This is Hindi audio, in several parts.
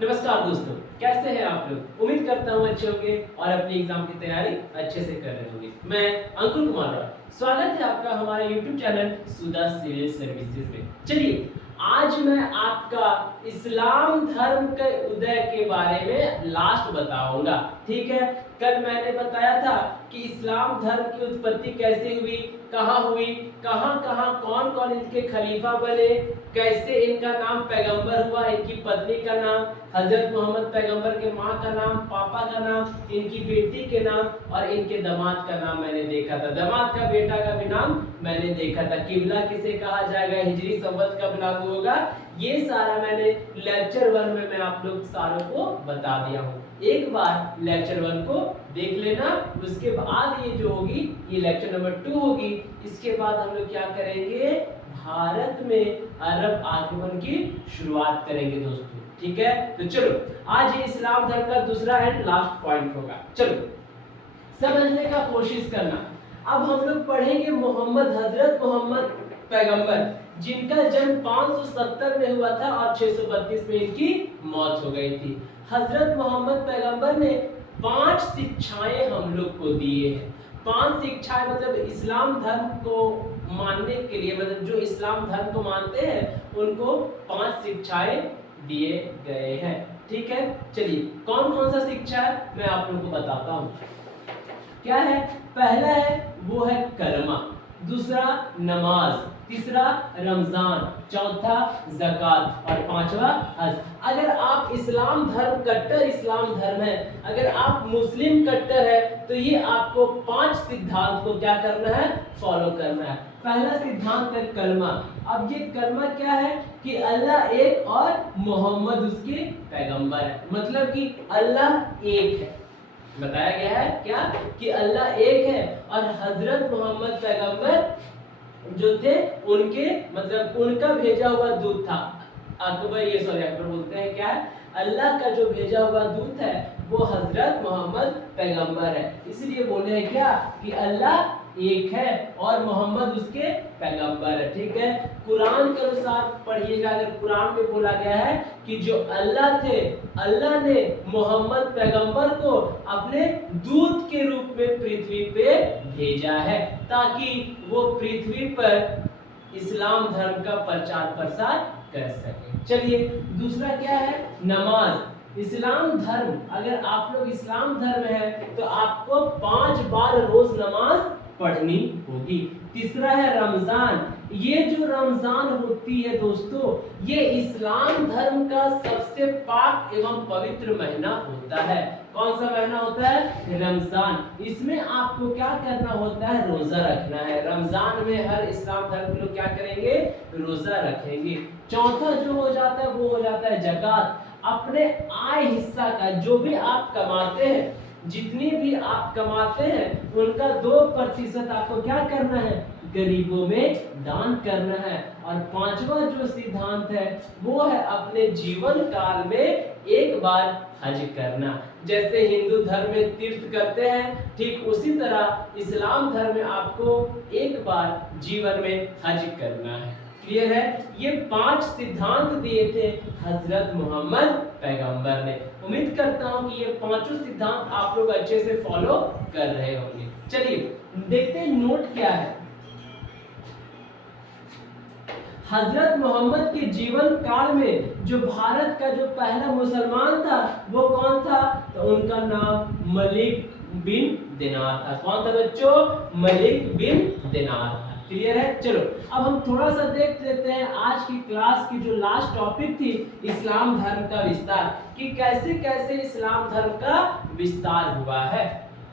नमस्कार दोस्तों, कैसे हैं आप लोग। उम्मीद करता हूँ अच्छे होंगे और अपनी एग्जाम की तैयारी अच्छे से कर रहे होंगे। मैं अंकुर कुमार राव, स्वागत है आपका हमारे YouTube चैनल सुधा सिविल सर्विसेज में। चलिए, आज मैं आपका इस्लाम धर्म के उदय के बारे में लास्ट बताऊंगा। ठीक है, कल मैंने बताया था कि इस्लाम धर्म की उत्पत्ति कैसे हुई, कहाँ हुई, कहाँ कहाँ कौन कौन इनके खलीफा बने, कैसे इनका नाम पैगंबर हुआ, इनकी पत्नी का नाम, हजरत मोहम्मद पैगंबर के माँ का नाम, पापा का नाम, इनकी बेटी के नाम और इनके दामाद का नाम मैंने देखा था। दामाद का बेटा का भी नाम मैंने देखा था। किबला किसे कहा जाएगा, हिजरी संवत कब लागू होगा, ये सारा मैंने लेक्चर 1 में मैं आप लोग सारों को बता दिया हूँ। एक बार लेक्चर 1 को देख लेना, उसके बाद ये जो होगी ये लेक्चर नंबर 2 होगी। इसके बाद हम लोग क्या करेंगे, भारत में अरब आगमन की शुरुआत करेंगे दोस्तों। ठीक है, तो चलो आज ये इस्लाम धर्म का दूसरा एंड लास्ट पॉइंट होगा। चलो समझने का कोशिश करना। अब हम लोग पढ़ेंगे मोहम्मद, हजरत मोहम्मद पैगंबर, जिनका जन्म 570 में हुआ था और 632 में इनकी मौत हो गई थी। हजरत मोहम्मद पैगंबर ने 5 शिक्षाएं हम लोग को दिए हैं। 5 शिक्षाएं मतलब इस्लाम धर्म को मानने के लिए, मतलब जो इस्लाम धर्म को मानते हैं उनको 5 शिक्षाएं दिए गए हैं। ठीक है, चलिए कौन कौन सा शिक्षा है मैं आप लोगों को बताता हूँ। क्या है, पहला है वो है कलमा, दूसरा नमाज, तीसरा रमजान, चौथा ज़कात और पांचवा हज। अगर आप इस्लाम धर्म कट्टर इस्लाम धर्म है, अगर आप मुस्लिम कट्टर है, तो ये आपको 5 सिद्धांत को क्या करना है, फॉलो करना है। पहला सिद्धांत है कलमा। अब ये कलमा क्या है कि अल्लाह एक और मोहम्मद उसके पैगंबर है, मतलब कि अल्लाह एक है। बताया गया है क्या कि अल्लाह एक है और हजरत मोहम्मद पैगंबर जो थे उनके मतलब उनका भेजा हुआ दूत था। अकबर बोलते हैं क्या है, अल्लाह का जो भेजा हुआ दूत है वो हजरत मोहम्मद पैगंबर है। इसलिए बोले हैं क्या कि अल्लाह एक है और मोहम्मद उसके पैगंबर है। ठीक है, कुरान के अनुसार पढ़िएगा, अगर कुरान में बोला गया है कि जो अल्लाह थे, अल्लाह ने मोहम्मद पैगंबर को अपने दूत के रूप में पृथ्वी पे भेजा है ताकि वो पृथ्वी पर इस्लाम धर्म का प्रचार प्रसार कर सके। चलिए दूसरा क्या है, नमाज। इस्लाम धर्म, अगर आप लोग इस्लाम धर्म है तो आपको 5 बार रोज नमाज पढ़नी होगी। तीसरा है रमजान। ये जो रमजान होती है दोस्तों, ये इस्लाम धर्म का सबसे पाक एवं पवित्र महीना होता है। कौन सा महीना होता है, रमजान। इसमें आपको क्या करना होता है, रोजा रखना है। रमजान में हर इस्लाम धर्म के लोग क्या करेंगे, रोजा रखेंगे। चौथा जो हो जाता है वो हो जाता है ज़कात। अपने आय हिस्सा का जो भी आप कमाते हैं, जितनी भी आप कमाते हैं उनका 2% आपको क्या करना है, गरीबों में दान करना है। और पांचवा जो सिद्धांत है वो है अपने जीवन काल में एक बार हज करना। जैसे हिंदू धर्म में तीर्थ करते हैं, ठीक उसी तरह इस्लाम धर्म में आपको एक बार जीवन में हज करना है। क्लियर है, ये 5 सिद्धांत दिए थे हजरत मोहम्मद पैगंबर ने। उम्मीद करता हूं कि ये 5 सिद्धांत आप लोग अच्छे से फॉलो कर रहे होंगे। चलिए देखते हैं नोट क्या है। हजरत मोहम्मद के जीवन काल में जो भारत का जो पहला मुसलमान था वो कौन था, तो उनका नाम मलिक बिन दिनार था। कौन था बच्चों, मलिक बिन दिनार था। क्लियर है, चलो अब हम थोड़ा सा देख लेते हैं आज की क्लास की जो लास्ट टॉपिक थी, इस्लाम धर्म का विस्तार, कि कैसे कैसे इस्लाम धर्म का विस्तार हुआ है।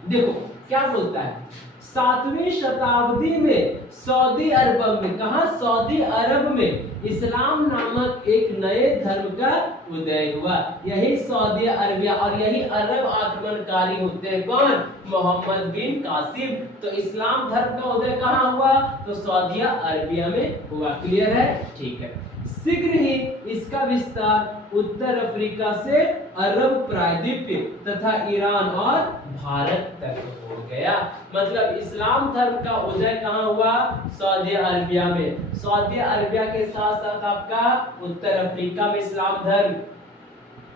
देखो क्या बोलता है, 7वीं शताब्दी में सऊदी अरब में, कहा सऊदी अरब में इस्लाम नामक एक नए धर्म का उदय हुआ। यही सऊदी अरबिया और यही अरब आक्रमणकारी होते हैं कौन, मोहम्मद बिन कासिम। तो इस्लाम धर्म का उदय कहाँ हुआ, तो सऊदी अरबिया में हुआ। क्लियर है, ठीक है। शीघ्र ही इसका विस्तार उत्तर अफ्रीका से अरब प्रायद्वीप तथा ईरान और भारत तक हो गया। मतलब इस्लाम धर्म का उदय कहाँ हुआ, सऊदी अरबिया में। सऊदी अरबिया के साथ साथ आपका उत्तर अफ्रीका में इस्लाम धर्म,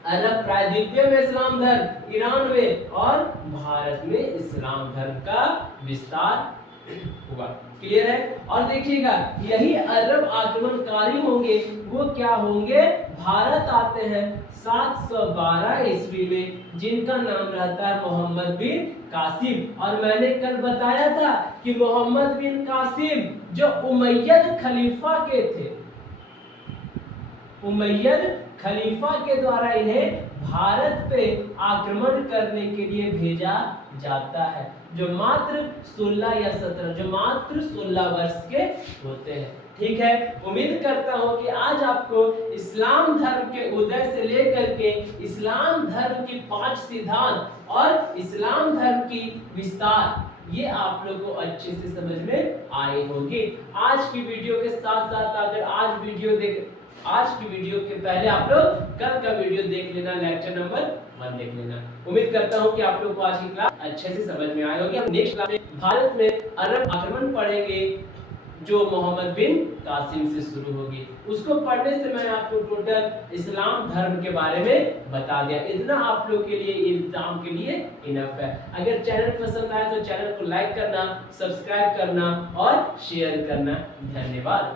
अरब प्रायद्वीपीय में इस्लाम धर्म, ईरान में और भारत में इस्लाम धर्म का विस्तार हुआ। क्लियर है? और देखिएगा यही अरब आक्रमणकारी होंगे, वो क्या होंगे, भारत आते हैं 712 ईस्वी में, जिनका नाम रहता है मोहम्मद बिन कासिम। और मैंने कल बताया था कि मोहम्मद बिन कासिम जो उमैयद खलीफा के थे, उमैयद खलीफा के द्वारा इन्हें भारत पे आक्रमण करने के लिए भेजा जाता है, जो मात्र 16 या 17, जो मात्र 16 वर्ष के होते हैं। ठीक है, उम्मीद करता हूं कि आज आपको इस्लाम धर्म के उदय से लेकर के इस्लाम धर्म की 5 सिद्धांत और इस्लाम धर्म की विस्तार ये आप लोगों को अच्छे से समझ में आए होंगे। आज की वीडियो के साथ साथ अगर आज की वीडियो के पहले आप लोग कल का वीडियो देख लेना, लेक्चर नंबर 1 देख लेना। उम्मीद करता हूं कि आप लोग को आज की क्लास अच्छे से समझ में आई होगी। हम नेक्स्ट क्लास में भारत में अरब आक्रमण पढ़ेंगे, जो मोहम्मद बिन कासिम से शुरू होगी। उसको पढ़ने से मैं आपको टोटल इस्लाम धर्म के बारे में बता दिया। इतना आप लोग के लिए एग्जाम के लिए इनफ है। अगर चैनल पसंद आए तो चैनल को लाइक करना, सब्सक्राइब करना और शेयर करना। धन्यवाद।